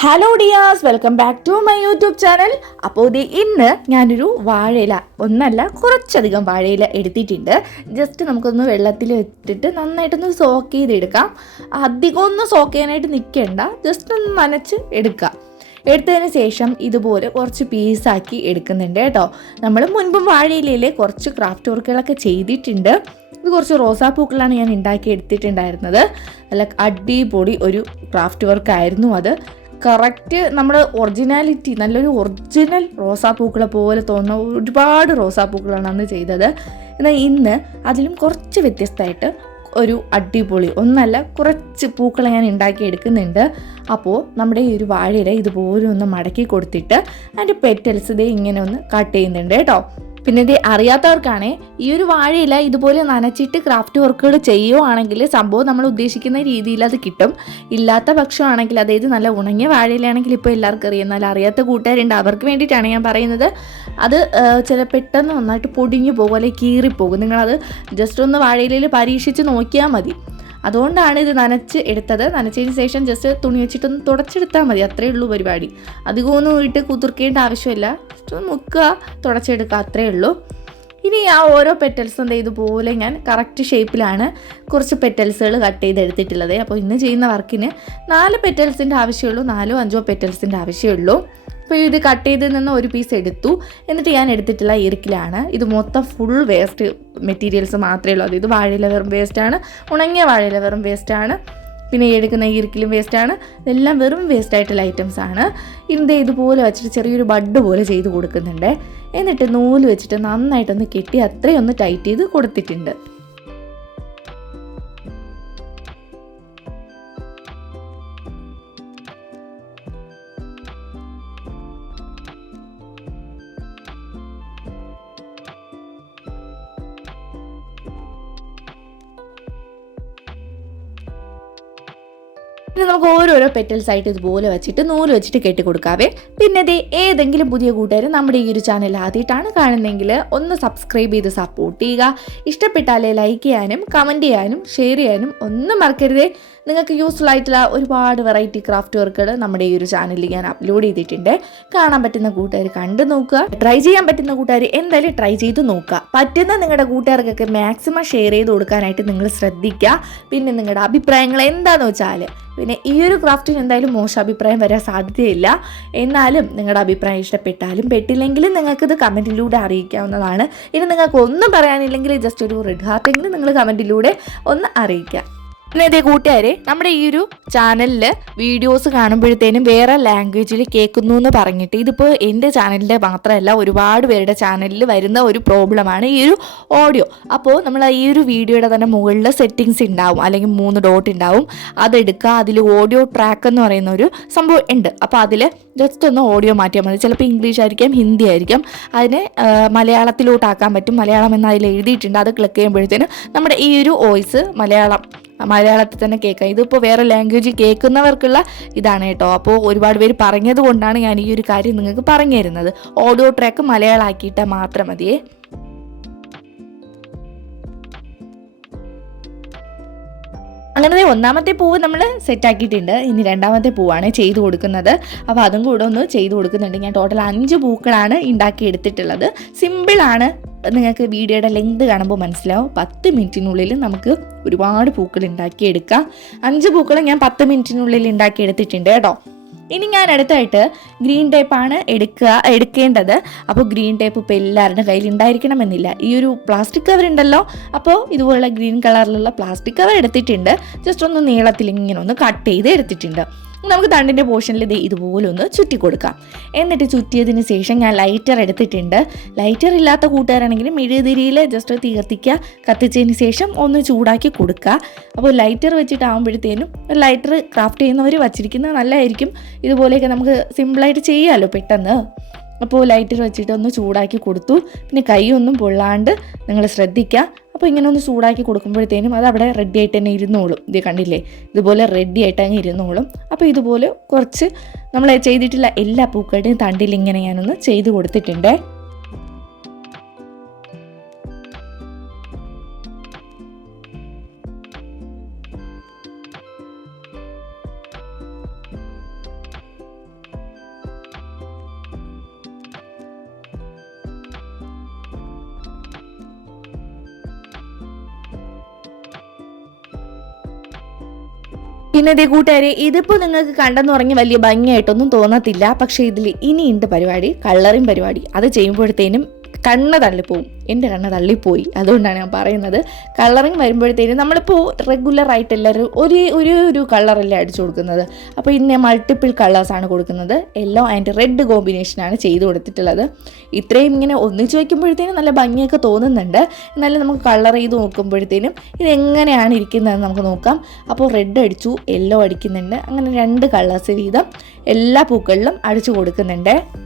Hello dears welcome back to my YouTube channel അപ്പോൾ ഇത് ഇന്ന് ഞാനൊരു വാഴയില ഒന്നല്ല കുറച്ചധികം വാഴയില എടുത്തിട്ടുണ്ട്. ജസ്റ്റ് നമുക്കൊന്ന് വെള്ളത്തിൽ ഇട്ടിട്ട് നന്നായിട്ടൊന്ന് സോക്ക് ചെയ്തെടുക്കാം. അധികം ഒന്ന് സോക്ക് ചെയ്യാനായിട്ട് നിൽക്കേണ്ട ജസ്റ്റ് ഒന്ന് നനച്ച് എടുക്കാം. എടുത്തതിന് ശേഷം ഇതുപോലെ കുറച്ച് പീസാക്കി എടുക്കുന്നുണ്ട് കേട്ടോ. നമ്മൾ മുൻപും വാഴയിലയിൽ കുറച്ച് ക്രാഫ്റ്റ് വർക്കുകളൊക്കെ ചെയ്തിട്ടുണ്ട്. ഇത് കുറച്ച് റോസാപ്പൂക്കളാണ് ഞാൻ ഉണ്ടാക്കി എടുത്തിട്ടുണ്ടായിരുന്നത്. നല്ല അടിപൊളി ഒരു ക്രാഫ്റ്റ് വർക്കായിരുന്നു അത്. കറക്റ്റ് നമ്മുടെ ഒറിജിനാലിറ്റി നല്ലൊരു ഒറിജിനൽ റോസാപ്പൂക്കളെ പോലെ തോന്നുന്ന ഒരുപാട് റോസാപ്പൂക്കളാണ് അന്ന് ചെയ്തത്. എന്നാൽ ഇന്ന് അതിലും കുറച്ച് വ്യത്യസ്തമായിട്ട് ഒരു അടിപൊളി ഒന്നല്ല കുറച്ച് പൂക്കൾ ഞാൻ ഉണ്ടാക്കി എടുക്കുന്നുണ്ട് അപ്പോൾ നമ്മുടെ ഈ ഒരു വാഴയില ഇതുപോലെ ഒന്ന് മടക്കി കൊടുത്തിട്ട് അതിന്റെ പെറ്റൽസ് ഇതേ ഇങ്ങനെ ഒന്ന് കട്ട് ചെയ്യുന്നുണ്ട് കേട്ടോ. പിന്നെ ഇത് അറിയാത്തവർക്കാണേ ഈ ഒരു വാഴയില ഇതുപോലെ നനച്ചിട്ട് ക്രാഫ്റ്റ് വർക്കുകൾ ചെയ്യുവാണെങ്കിൽ സംഭവം നമ്മൾ ഉദ്ദേശിക്കുന്ന രീതിയിൽ അത് കിട്ടും. ഇല്ലാത്ത പക്ഷമാണെങ്കിൽ അതായത് നല്ല ഉണങ്ങിയ വാഴയിലാണെങ്കിൽ ഇപ്പോൾ എല്ലാവർക്കും അറിയാം. എന്നാൽ അറിയാത്ത കൂട്ടുകാരുണ്ട്. അവർക്ക് വേണ്ടിയിട്ടാണ് ഞാൻ പറയുന്നത്. അത് ചില പെട്ടെന്ന് നന്നായിട്ട് പൊടിഞ്ഞു പോകും അല്ലെങ്കിൽ കീറിപ്പോകും. നിങ്ങളത് ജസ്റ്റ് ഒന്ന് വാഴയിലയിൽ പരീക്ഷിച്ച് നോക്കിയാൽ മതി. അതുകൊണ്ടാണ് ഇത് നനച്ച് എടുത്തത്. നനച്ചതിന് ശേഷം ജസ്റ്റ് തുണി വെച്ചിട്ടൊന്ന് തുടച്ചെടുത്താൽ മതി. അത്രയേ ഉള്ളൂ പരിപാടി. അധികമൊന്നും ഇട്ട് കുതിർക്കേണ്ട ആവശ്യമില്ല. ജസ്റ്റ് ഒന്ന് മുക്കുക തുടച്ചെടുക്കുക അത്രയേ ഉള്ളൂ. ഇനി ആ ഓരോ പെറ്റൽസും ഇതുപോലെ ഞാൻ കറക്റ്റ് ഷേപ്പിലാണ് കുറച്ച് പെറ്റൽസുകൾ കട്ട് ചെയ്തെടുത്തിട്ടുള്ളത്. അപ്പോൾ ഇന്ന് ചെയ്യുന്ന വർക്കിന് നാല് പെറ്റൽസിന്റെ ആവശ്യമുള്ളൂ നാലോ അഞ്ചോ പെറ്റൽസിന്റെ ആവശ്യമുള്ളൂ. അപ്പോൾ ഇത് കട്ട് ചെയ്ത് നിന്ന് ഒരു പീസ് എടുത്തു. എന്നിട്ട് ഞാൻ എടുത്തിട്ടുള്ള ഇറുക്കിലാണ് ഇത് മൊത്തം ഫുൾ വേസ്റ്റ് മെറ്റീരിയൽസ് മാത്രമേ ഉള്ളൂ. അത് ഇത് വാഴയില വെറും വേസ്റ്റാണ് ഉണങ്ങിയ വാഴയില വെറും വേസ്റ്റാണ് പിന്നെ എടുക്കുന്ന ഈർക്കിലും വേസ്റ്റാണ് ഇതെല്ലാം വെറും വേസ്റ്റ് ആയിട്ടുള്ള ഐറ്റംസ് ആണ്. ഇത് ഇതുപോലെ വെച്ചിട്ട് ചെറിയൊരു ബഡ് പോലെ ചെയ്ത് കൊടുക്കുന്നുണ്ട്. എന്നിട്ട് നൂൽ വെച്ചിട്ട് നന്നായിട്ടൊന്ന് കെട്ടി അത്രയൊന്ന് ടൈറ്റ് ചെയ്ത് കൊടുത്തിട്ടുണ്ട്. പിന്നെ നമുക്ക് ഓരോരോ പെറ്റൽസ് ആയിട്ട് ഇതുപോലെ വെച്ചിട്ട് നൂൽ വെച്ചിട്ട് കെട്ടി കൊടുക്കാവേ പിന്നെ ദേ ഏതെങ്കിലും പുതിയ കൂട്ടുകാർ നമ്മുടെ ഈ ഒരു ചാനൽ ആദ്യമായിട്ടാണ് കാണുന്നതെങ്കിൽ ഒന്ന് സബ്സ്ക്രൈബ് ചെയ്ത് സപ്പോർട്ട് ചെയ്യുക. ഇഷ്ടപ്പെട്ടാലേ ലൈക്ക് ചെയ്യാനും കമന്റ് ചെയ്യാനും ഷെയർ ചെയ്യാനും ഒന്നും മറക്കരുതേ. നിങ്ങൾക്ക് യൂസ്ഫുൾ ആയിട്ടുള്ള ഒരുപാട് വെറൈറ്റി ക്രാഫ്റ്റ് വർക്കുകൾ നമ്മുടെ ഈ ഒരു ചാനലിൽ ഞാൻ അപ്ലോഡ് ചെയ്തിട്ടുണ്ട്. കാണാൻ പറ്റുന്ന കൂട്ടുകാർ കണ്ടു നോക്കുക. ട്രൈ ചെയ്യാൻ പറ്റുന്ന കൂട്ടുകാർ എന്തായാലും ട്രൈ ചെയ്ത് നോക്കുക. പറ്റുന്ന നിങ്ങളുടെ കൂട്ടുകാർക്കൊക്കെ മാക്സിമം ഷെയർ ചെയ്ത് കൊടുക്കാനായിട്ട് നിങ്ങൾ ശ്രദ്ധിക്കുക. പിന്നെ നിങ്ങളുടെ അഭിപ്രായങ്ങൾ എന്താണെന്ന് വെച്ചാൽ പിന്നെ ഈ ഒരു ക്രാഫ്റ്റിന് എന്തായാലും മോശം അഭിപ്രായം വരാൻ സാധ്യതയില്ല. എന്നാലും നിങ്ങളുടെ അഭിപ്രായം ഇഷ്ടപ്പെട്ടാലും പെട്ടില്ലെങ്കിലും നിങ്ങൾക്കിത് കമന്റിലൂടെ അറിയിക്കാവുന്നതാണ്. ഇനി നിങ്ങൾക്ക് ഒന്നും പറയാനില്ലെങ്കിൽ ജസ്റ്റ് ഒരു റെഡ് ഹാർട്ടെങ്കിലും നിങ്ങൾ കമന്റിലൂടെ ഒന്ന് അറിയിക്കുക. പിന്നെ കൂട്ടുകാരെ നമ്മുടെ ഈ ഒരു ചാനലിൽ വീഡിയോസ് കാണുമ്പോഴത്തേനും വേറെ ലാംഗ്വേജിൽ കേൾക്കുന്നു എന്ന് പറഞ്ഞിട്ട് ഇതിപ്പോൾ എന്റെ ചാനലിന്റെ മാത്രമല്ല ഒരുപാട് പേരുടെ ചാനലിൽ വരുന്ന ഒരു പ്രോബ്ലമാണ് ഈ ഒരു ഓഡിയോ. അപ്പോൾ നമ്മൾ ഈ ഒരു വീഡിയോയുടെ തന്നെ മുകളിൽ സെറ്റിങ്സ് ഉണ്ടാവും അല്ലെങ്കിൽ മൂന്ന് ഡോട്ട് ഉണ്ടാവും. അതെടുക്കുക അതിൽ ഓഡിയോ ട്രാക്ക് എന്ന് പറയുന്ന ഒരു സംഭവം ഉണ്ട്. അപ്പോൾ അതിൽ ജസ്റ്റ് ഒന്ന് ഓഡിയോ മാറ്റിയാൽ മതി. ചിലപ്പോൾ ഇംഗ്ലീഷ് ആയിരിക്കാം ഹിന്ദി ആയിരിക്കും. അതിനെ മലയാളത്തിലോട്ടാക്കാൻ പറ്റും. മലയാളം എന്ന് അതിൽ എഴുതിയിട്ടുണ്ട്. അത് ക്ലിക്ക് ചെയ്യുമ്പോഴത്തേനും നമ്മുടെ ഈ ഒരു വോയിസ് മലയാളം മലയാളത്തിൽ തന്നെ കേൾക്കാം. ഇതിപ്പോൾ വേറെ ലാംഗ്വേജ് കേൾക്കുന്നവർക്കുള്ള ഇതാണ് കേട്ടോ. അപ്പോൾ ഒരുപാട് പേര് പറഞ്ഞത് കൊണ്ടാണ് ഞാൻ ഈ ഒരു കാര്യം നിങ്ങൾക്ക് പറഞ്ഞു തരുന്നത്. ഓഡിയോ ട്രാക്ക് മലയാളമാക്കിയിട്ടാൽ മാത്രം മതിയേ. അങ്ങനെ ഒന്നാമത്തെ പൂവ് നമ്മൾ സെറ്റാക്കിയിട്ടുണ്ട് ഇനി രണ്ടാമത്തെ പൂവാണ് ചെയ്തു കൊടുക്കുന്നത്. അപ്പോൾ അതും കൂടെ ഒന്ന് ചെയ്തു കൊടുക്കുന്നുണ്ട്. ഞാൻ ടോട്ടൽ അഞ്ച് പൂക്കളാണ് ഉണ്ടാക്കി എടുത്തിട്ടുള്ളത്. സിമ്പിളാണ് നിങ്ങൾക്ക് വീഡിയോയുടെ ലെങ്ത് കാണുമ്പോൾ മനസ്സിലാവും. പത്ത് മിനിറ്റിനുള്ളിൽ നമുക്ക് ഒരുപാട് പൂക്കൾ ഉണ്ടാക്കിയെടുക്കാം. അഞ്ച് പൂക്കൾ ഞാൻ പത്ത് മിനിറ്റിനുള്ളിൽ ഉണ്ടാക്കി എടുത്തിട്ടുണ്ട് കേട്ടോ. ഇനി ഞാൻ അടുത്തായിട്ട് ഗ്രീൻ ടേപ്പാണ് എടുക്കുക എടുക്കേണ്ടത്. അപ്പോൾ ഗ്രീൻ ടേപ്പ് ഇപ്പോൾ എല്ലാവരുടെ കയ്യിൽ ഉണ്ടായിരിക്കണമെന്നില്ല. ഈ ഒരു പ്ലാസ്റ്റിക് കവർ ഉണ്ടല്ലോ. അപ്പോൾ ഇതുപോലുള്ള ഗ്രീൻ കളറിലുള്ള പ്ലാസ്റ്റിക് കവർ എടുത്തിട്ടുണ്ട്. ജസ്റ്റ് ഒന്ന് നീളത്തിൽ ഇങ്ങനെ ഒന്ന് കട്ട് ചെയ്ത് എടുത്തിട്ടുണ്ട്. നമുക്ക് തണ്ടിന്റെ പോർഷനിൽ ഇത് ഇതുപോലെ ഒന്ന് ചുറ്റി കൊടുക്കാം. എന്നിട്ട് ചുറ്റിയതിന് ശേഷം ഞാൻ ലൈറ്റർ എടുത്തിട്ടുണ്ട്. ലൈറ്റർ ഇല്ലാത്ത കൂട്ടുകാരാണെങ്കിൽ മെഴുകുതിരിയിൽ ജസ്റ്റ് തീർത്തിക്കുക. കത്തിച്ചതിന് ശേഷം ഒന്ന് ചൂടാക്കി കൊടുക്കുക. അപ്പോൾ ലൈറ്റർ വെച്ചിട്ടാകുമ്പോഴത്തേനും ലൈറ്റർ ക്രാഫ്റ്റ് ചെയ്യുന്നവർ വച്ചിരിക്കുന്നത് നല്ലതായിരിക്കും. ഇതുപോലെയൊക്കെ നമുക്ക് സിമ്പിളായിട്ട് ചെയ്യാമല്ലോ പെട്ടെന്ന്. അപ്പോൾ ലൈറ്റർ വെച്ചിട്ട് ഒന്ന് ചൂടാക്കി കൊടുത്തു. പിന്നെ കൈയൊന്നും പൊള്ളാണ്ട് നിങ്ങൾ ശ്രദ്ധിക്കുക. അപ്പോൾ ഇങ്ങനെ ഒന്ന് ചൂടാക്കി കൊടുക്കുമ്പോഴത്തേനും അത് അവിടെ റെഡി ആയിട്ട് തന്നെ ഇരുന്നോളും. ഇത് കണ്ടില്ലേ? ഇതുപോലെ റെഡി ആയിട്ട് അങ്ങ് ഇരുന്നോളും. അപ്പോൾ ഇതുപോലെ കുറച്ച് നമ്മൾ ചെയ്തിട്ടുള്ള എല്ലാ പൂക്കളുടെയും തണ്ടിൽ ഇങ്ങനെ ഞാനൊന്ന് ചെയ്ത് കൊടുത്തിട്ടുണ്ട്. പിന്നെ ഇതേ കൂട്ടുകാരെ ഇതിപ്പോൾ നിങ്ങൾക്ക് കണ്ടെന്ന് പറഞ്ഞ് വലിയ ഭംഗിയായിട്ടൊന്നും തോന്നത്തില്ല. പക്ഷെ ഇതിൽ ഇനിയുണ്ട് പരിപാടി കളറിങ് പരിപാടി. അത് ചെയ്യുമ്പോഴത്തേനും കണ്ണ് തള്ളിപ്പോവും. എന്റെ കണ്ണ് തള്ളിപ്പോയി. അതുകൊണ്ടാണ് ഞാൻ പറയുന്നത്. കളറിങ് വരുമ്പോഴത്തേനും നമ്മളിപ്പോൾ റെഗുലറായിട്ട് എല്ലാവരും ഒരേ ഒരു ഒരു കളറല്ലേ അടിച്ചു കൊടുക്കുന്നത്. അപ്പോൾ ഇന്ന് മൾട്ടിപ്പിൾ കളേഴ്സാണ് കൊടുക്കുന്നത്. യെല്ലോ ആൻഡ് റെഡ് കോമ്പിനേഷനാണ് ചെയ്ത് കൊടുത്തിട്ടുള്ളത്. ഇത്രയും ഇങ്ങനെ ഒന്നിച്ച് വയ്ക്കുമ്പോഴത്തേനും നല്ല ഭംഗിയൊക്കെ തോന്നുന്നുണ്ട്. എന്നാലും നമുക്ക് കളർ ചെയ്ത് നോക്കുമ്പോഴത്തേനും ഇതെങ്ങനെയാണ് ഇരിക്കുന്നതെന്ന് നമുക്ക് നോക്കാം. അപ്പോൾ റെഡ് അടിച്ചു യെല്ലോ അടിക്കുന്നുണ്ട്. അങ്ങനെ രണ്ട് കളേഴ്സ് വീതം എല്ലാ പൂക്കളിലും അടിച്ചു കൊടുക്കുന്നുണ്ട്.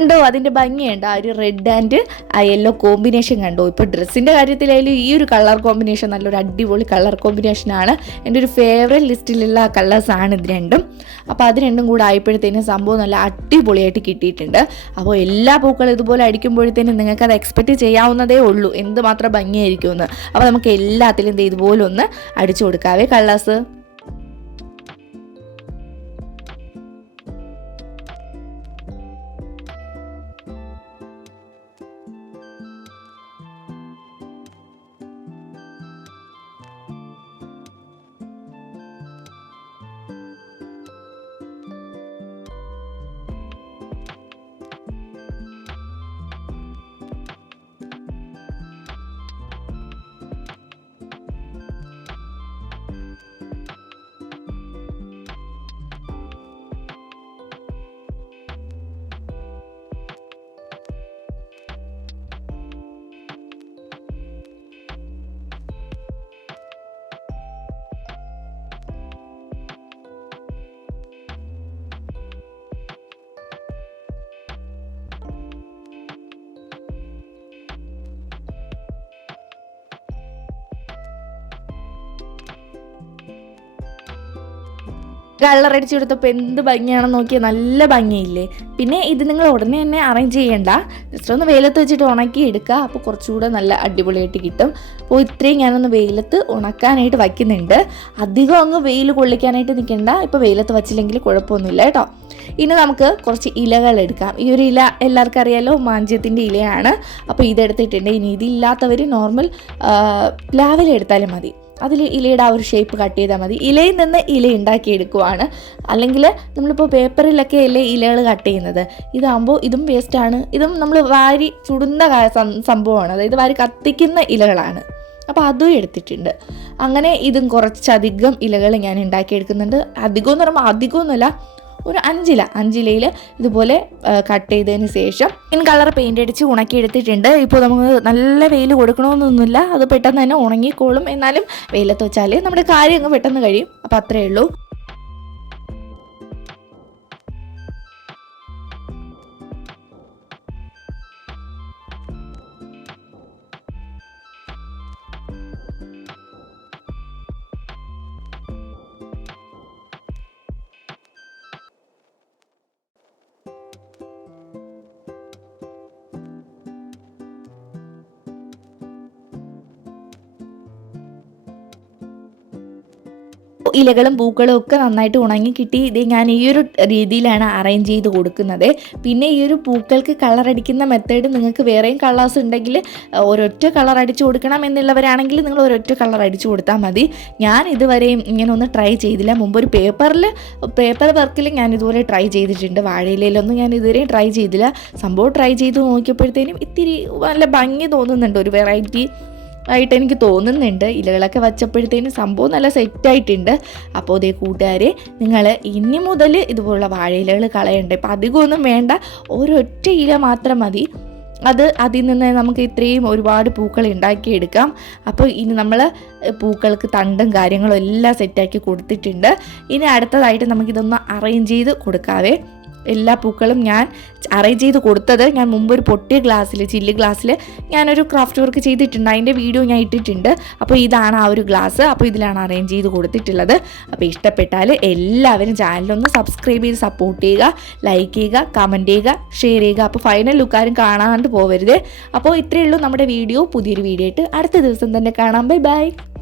ഉണ്ടോ അതിന്റെ ഭംഗിയുണ്ട് ആ ഒരു റെഡ് ആൻഡ് ആ യെല്ലോ കോമ്പിനേഷൻ കണ്ടോ? ഇപ്പോൾ ഡ്രസ്സിന്റെ കാര്യത്തിലായാലും ഈ ഒരു കളർ കോമ്പിനേഷൻ നല്ലൊരു അടിപൊളി കളർ കോമ്പിനേഷനാണ് എന്റെ ഒരു ഫേവറേറ്റ് ലിസ്റ്റിലുള്ള കളേഴ്സാണ് ഇത് രണ്ടും. അപ്പോൾ അത് രണ്ടും കൂടെ ആയപ്പോഴത്തേനും സംഭവം നല്ല അടിപൊളിയായിട്ട് കിട്ടിയിട്ടുണ്ട്. അപ്പോൾ എല്ലാ പൂക്കളും ഇതുപോലെ അടിക്കുമ്പോഴത്തേനും നിങ്ങൾക്ക് അത് എക്സ്പെക്റ്റ് ചെയ്യാവുന്നതേ ഉള്ളൂ. എന്ത് മാത്രം ഭംഗിയായിരിക്കുമെന്ന്. അപ്പോൾ നമുക്ക് എല്ലാത്തിലും ഇതുപോലൊന്ന് അടിച്ചു കൊടുക്കാവേ കളേഴ്സ് കളർ അടിച്ചു കൊടുത്തപ്പോൾ എന്ത് ഭംഗിയാണെന്ന് നോക്കിയാൽ നല്ല ഭംഗിയില്ലേ? പിന്നെ ഇത് നിങ്ങൾ ഉടനെ തന്നെ അറേഞ്ച് ചെയ്യണ്ട. ജസ്റ്റ് ഒന്ന് വെയിലത്ത് വെച്ചിട്ട് ഉണക്കി എടുക്കുക അപ്പോൾ കുറച്ചുകൂടെ നല്ല അടിപൊളിയായിട്ട് കിട്ടും. അപ്പോൾ ഇത്രയും ഞാനൊന്ന് വെയിലത്ത് ഉണക്കാനായിട്ട് വയ്ക്കുന്നുണ്ട്. അധികം അങ്ങ് വെയിൽ കൊള്ളിക്കാനായിട്ട് നിൽക്കണ്ട ഇപ്പോൾ വെയിലത്ത് വച്ചില്ലെങ്കിൽ കുഴപ്പമൊന്നുമില്ല കേട്ടോ. ഇനി നമുക്ക് കുറച്ച് ഇലകൾ എടുക്കാം. ഈ ഒരു ഇല എല്ലാവർക്കും അറിയാലോ മാഞ്ചത്തിന്റെ ഇലയാണ്. അപ്പോൾ ഇതെടുത്തിട്ടുണ്ട്. ഇനി ഇതില്ലാത്തവർ നോർമൽ പ്ലാവില എടുത്താലും മതി. അതിൽ ഇലയുടെ ആ ഒരു ഷേപ്പ് കട്ട് ചെയ്താൽ മതി. ഇലയിൽ നിന്ന് ഇല ഉണ്ടാക്കിയെടുക്കുവാണ്. അല്ലെങ്കിൽ നമ്മളിപ്പോൾ പേപ്പറിലൊക്കെ അല്ലേ ഇലകൾ കട്ട് ചെയ്യുന്നത്. ഇതാകുമ്പോൾ ഇതും വേസ്റ്റാണ് ഇതും നമ്മൾ വാരി ചുടുന്ന സംഭവമാണ്. അതായത് വാരി കത്തിക്കുന്ന ഇലകളാണ്. അപ്പോൾ അതും എടുത്തിട്ടുണ്ട്. അങ്ങനെ ഇതും കുറച്ചധികം ഇലകൾ ഞാൻ ഉണ്ടാക്കിയെടുക്കുന്നുണ്ട്. അധികം എന്ന് പറയുമ്പോൾ അധികമൊന്നുമല്ല. ഒരു അഞ്ചില. അഞ്ചിലയിൽ ഇതുപോലെ കട്ട് ചെയ്തതിന് ശേഷം ഇൻ കളർ പെയിന്റ് അടിച്ച് ഉണക്കി എടുത്തിട്ടുണ്ട്. ഇപ്പോൾ നമുക്ക് നല്ല വെയിൽ കൊടുക്കണമെന്നൊന്നുമില്ല അത് പെട്ടെന്ന് തന്നെ ഉണങ്ങിക്കോളും. എന്നാലും വെയിലത്ത് വെച്ചാൽ നമ്മുടെ കാര്യം പെട്ടെന്ന് കഴിയും. അപ്പോൾ അത്രയേ ഉള്ളൂ. ഇലകളും പൂക്കളും ഒക്കെ നന്നായിട്ട് ഉണങ്ങി കിട്ടി. ഇത് ഞാൻ ഈ ഒരു രീതിയിലാണ് അറേഞ്ച് ചെയ്ത് കൊടുക്കുന്നത്. പിന്നെ ഈ ഒരു പൂക്കൾക്ക് കളറടിക്കുന്ന മെത്തേഡ് നിങ്ങൾക്ക് വേറെയും കളേഴ്സ് ഉണ്ടെങ്കിൽ ഒരൊറ്റ കളർ അടിച്ചു കൊടുക്കണം എന്നുള്ളവരാണെങ്കിൽ നിങ്ങൾ ഒരൊറ്റ കളർ അടിച്ചു കൊടുത്താൽ മതി. ഞാൻ ഇതുവരെയും ഇങ്ങനെ ഒന്ന് ട്രൈ ചെയ്തില്ല. മുമ്പ് ഒരു പേപ്പറിൽ പേപ്പർ വർക്കിൽ ഞാൻ ഇതുപോലെ ട്രൈ ചെയ്തിട്ടുണ്ട്. വാഴയിലയിലൊന്നും ഞാൻ ഇതുവരെയും ട്രൈ ചെയ്തില്ല. സംഭവം ട്രൈ ചെയ്ത് നോക്കിയപ്പോഴത്തേനും ഇത്തിരി നല്ല ഭംഗി തോന്നുന്നുണ്ട്. ഒരു വെറൈറ്റി ആയിട്ട് എനിക്ക് തോന്നുന്നുണ്ട്. ഇലകളൊക്കെ വച്ചപ്പോഴത്തേന് സംഭവം നല്ല സെറ്റായിട്ടുണ്ട് അപ്പോൾ ഇതേ കൂട്ടുകാരെ നിങ്ങൾ ഇനി മുതൽ ഇതുപോലുള്ള വാഴയിലകൾ കളയണ്ട? ഇപ്പം അധികമൊന്നും വേണ്ട. ഒരൊറ്റ ഇല മാത്രം മതി. അത് അതിൽ നിന്ന് നമുക്ക് ഇത്രയും ഒരുപാട് പൂക്കൾ ഉണ്ടാക്കിയെടുക്കാം. അപ്പോൾ ഇനി നമ്മൾ പൂക്കൾക്ക് തണ്ടും കാര്യങ്ങളും എല്ലാം സെറ്റാക്കി കൊടുത്തിട്ടുണ്ട്. ഇനി അടുത്തതായിട്ട് നമുക്കിതൊന്ന് അറേഞ്ച് ചെയ്ത് കൊടുക്കാവേ. എല്ലാ പൂക്കളും ഞാൻ അറേഞ്ച് ചെയ്ത് കൊടുത്തത് ഞാൻ മുമ്പ് ഒരു പൊട്ടിയ ഗ്ലാസ്സിൽ ചില്ല് ഗ്ലാസ്സിൽ ഞാനൊരു ക്രാഫ്റ്റ് വർക്ക് ചെയ്തിട്ടുണ്ട്. അതിന്റെ വീഡിയോ ഞാൻ ഇട്ടിട്ടുണ്ട്. അപ്പോൾ ഇതാണ് ആ ഒരു ഗ്ലാസ് അപ്പോൾ ഇതിലാണ് അറേഞ്ച് ചെയ്ത് കൊടുത്തിട്ടുള്ളത്. അപ്പോൾ ഇഷ്ടപ്പെട്ടാൽ എല്ലാവരും ചാനലൊന്ന് സബ്സ്ക്രൈബ് ചെയ്ത് സപ്പോർട്ട് ചെയ്യുക ലൈക്ക് ചെയ്യുക കമന്റ് ചെയ്യുക ഷെയർ ചെയ്യുക. അപ്പോൾ ഫൈനൽ ലുക്കാരും കാണാണ്ട് പോവരുത്. അപ്പോൾ ഇത്രയേ ഉള്ളൂ നമ്മുടെ വീഡിയോ പുതിയൊരു വീഡിയോ ആയിട്ട് അടുത്ത ദിവസം തന്നെ കാണാം. Bye bye